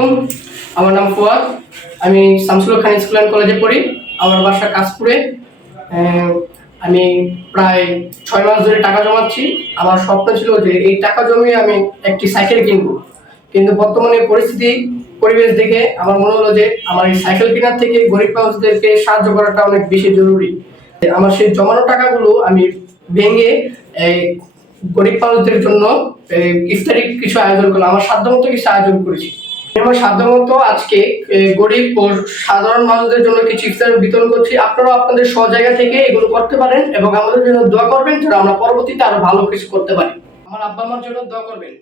আলাইকুম। আমার নাম ফুয়াদ। আমি শামসুল খান স্কুল অ্যান্ড কলেজে পড়ি। আমার বাসা কাশপুরে। আহ, আমি প্রায় ছয় মাস ধরে টাকা জমাচ্ছি। আমার স্বপ্ন ছিল যে এই টাকা জমিয়ে আমি একটি সাইকেল কিনবো। কিন্তু বর্তমানে পরিস্থিতি পরিবেশ দেখে আমার মনে হলো যে আমার এই সাইকেল কেনার থেকে গরিব মানুষদেরকে সাহায্য করাটা অনেক বেশি জরুরি। আমার সেই জমানো টাকাগুলো আমি ভেঙে গরিব মানুষদের জন্য ইফতারি কিছু আয়োজন করলাম। আমার সাধ্যমতো কিছু আয়োজন করেছি। আমার সাধ্যমতো আজকে গরিব ও সাধারণ মানুষদের জন্য কিছু ইফতার বিতরণ করছি। আপনারাও আপনাদের স্ব জায়গা থেকে এগুলো করতে পারেন এবং আমাদের জন্য দোয়া করবেন যেন আমরা পরবর্তীতে আরও ভালো কিছু করতে পারি। আমার আব্বা আমার জন্য দোয়া করবেন।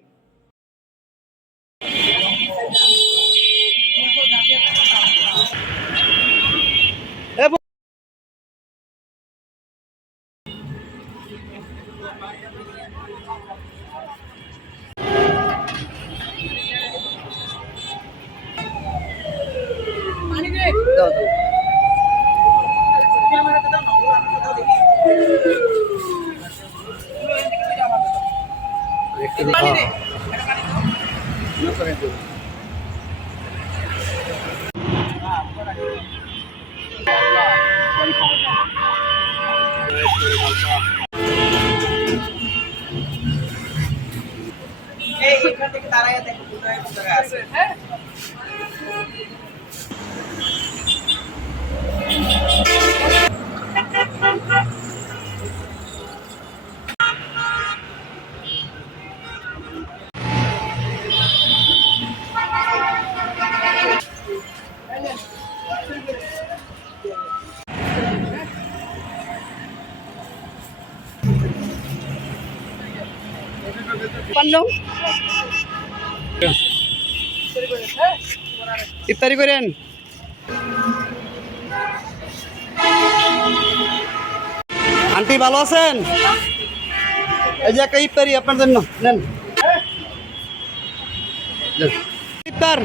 দাও দাও এই এখান থেকে দাঁড়ায় দেখো কোথায় কোথায় আছে হ্যাঁ ইফতারি করেন। আন্টি ভালো আছেন? এই যে একটা ইফতারি আপনার জন্য, নেন। ইফতার ইফতার।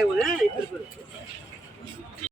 করে